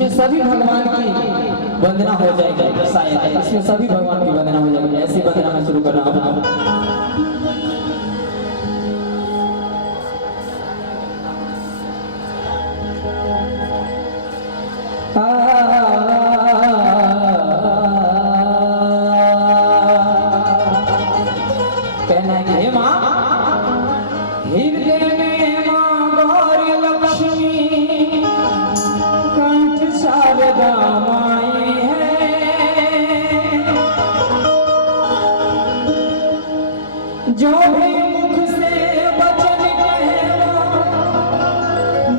जिसमें सभी भगवान की वंदना हो जाएगी। शायद इसमें सभी भगवान की वंदना हो जाएगी। ऐसी वंदना मैं शुरू कर रहा हूँ। कहना है हे माँ, हृदय में माँ गौरी लक्ष्मी कंठ शारदा माई है। जो भी मुख से वचन कहना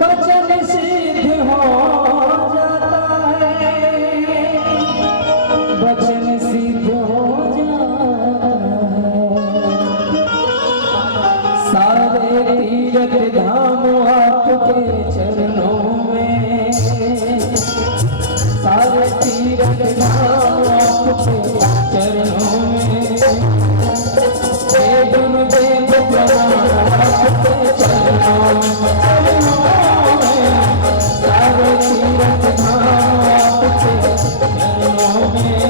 वचन सिद्ध हो जाता है, वचन सिद्ध हो जाता है। सारे तीर्थ धाम आपके चरणों में, सारे तीर्थ धाम आपके चरणों में। हे गुरुदेव प्रणाम आपके चरणों में, सारे तीर्थ धाम आपके चरणों में,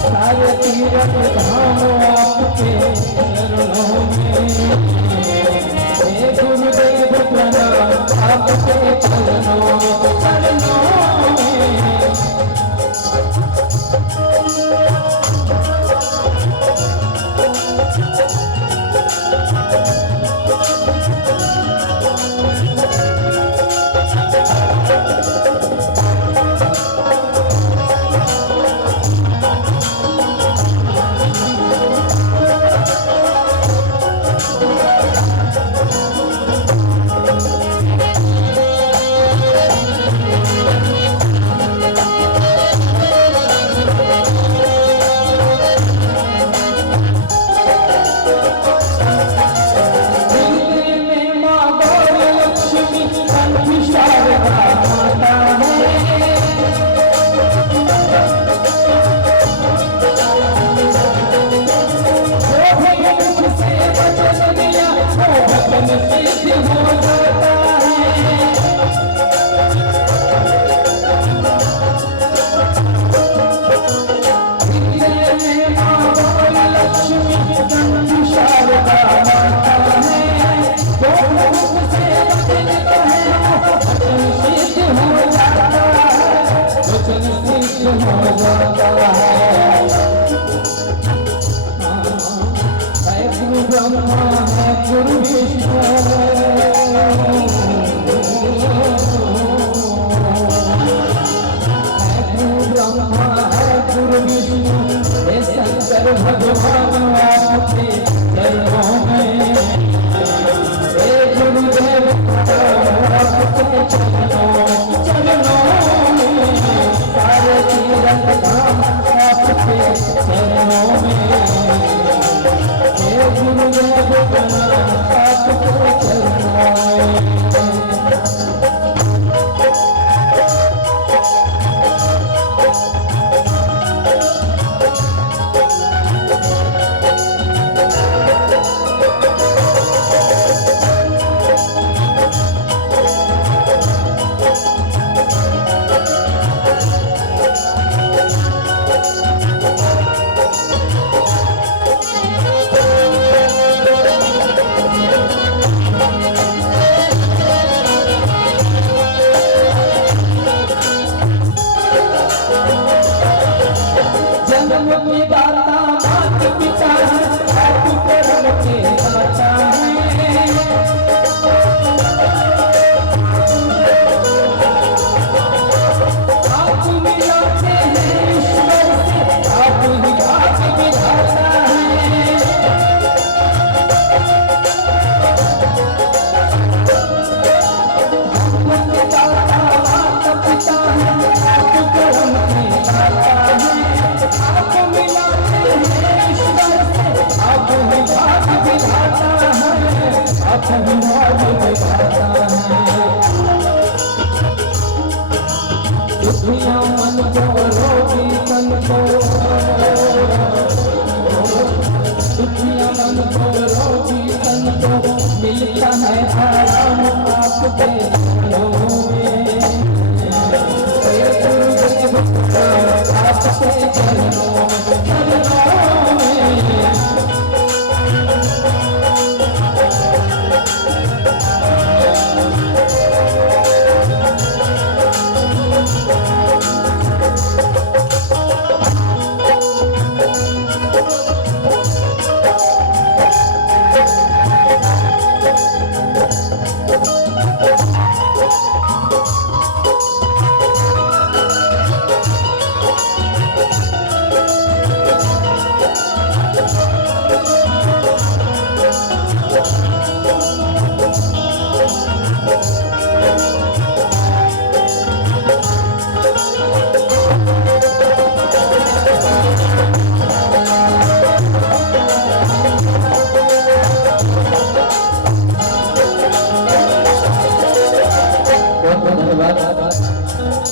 सारे तीर्थ धाम आपके चरणों में। हे गुरुदेव प्रणाम आपके चरणों में। ब्रह्मा है गुरु विष्णु, ब्रह्मा है गुरु विष्णु, हे शंकर भगवान आपके चरणों में। हे गुरुदेव आपके चरणों में, सारे तीर्थ धाम आपके चरणों में। हे गुरुदेव प्रणाम आपके चरणों में। मिलता है आराम आपके चरणों में।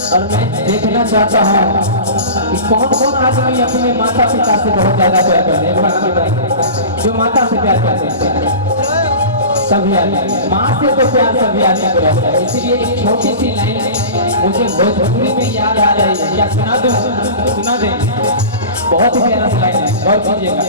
और मैं देखना चाहता हूँ कि कौन कौन आदमी अपने माता पिता से बहुत ज्यादा प्यार करते हैं। एक बार हमें बताइए, जो माता से प्यार करते हैं सभी आदमी, माँ से तो प्यार सभी आदमी को रहता है। इसीलिए एक छोटी सी लाइन मुझे भोजपुरी में याद आ रही है, या सुना दूं? सुना दे, बहुत ही प्यारा सा लाइन है, गौर कीजिएगा।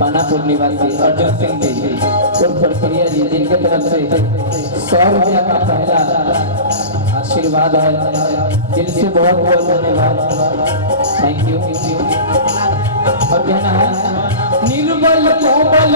पानापुर निवासी अर्जुन सिंह जी और प्रक्रिया जी, जिनके तरफ से 100 रुपया का पहला आशीर्वाद है, दिल से बहुत बहुत धन्यवाद, थैंक यू। और कहना है निर्बल कोमल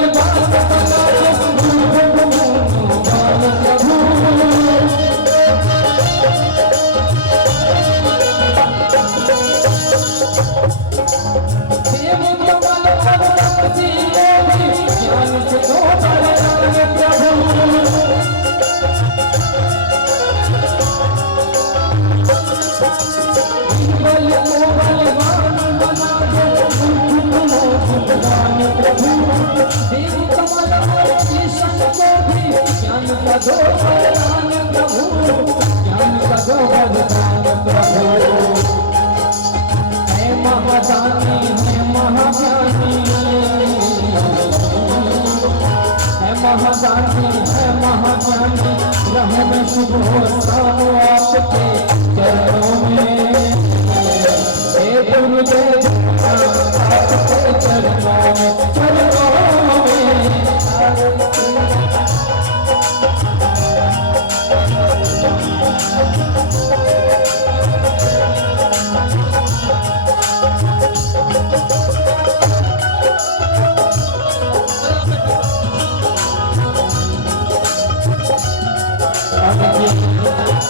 महादानी है महाज्ञानी, रहो में सुबह शाम आपके चरणों में, हे गुरुदेव आपके चरणों में, चरणों में।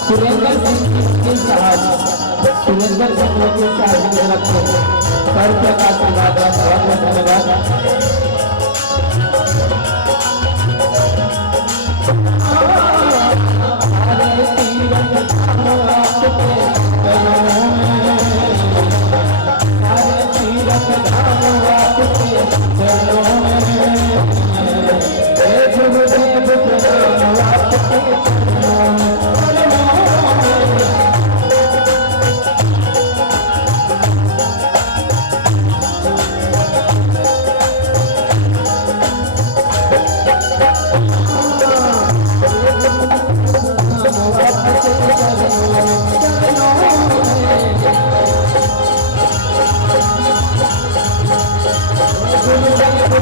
सुरेंद्र सिंह साहब, सुरेंद्र सिंह साहब की तरफ से 100 रुपये का आशीर्वाद, बहुत बहुत धन्यवाद।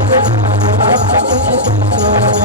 आप सब कुछ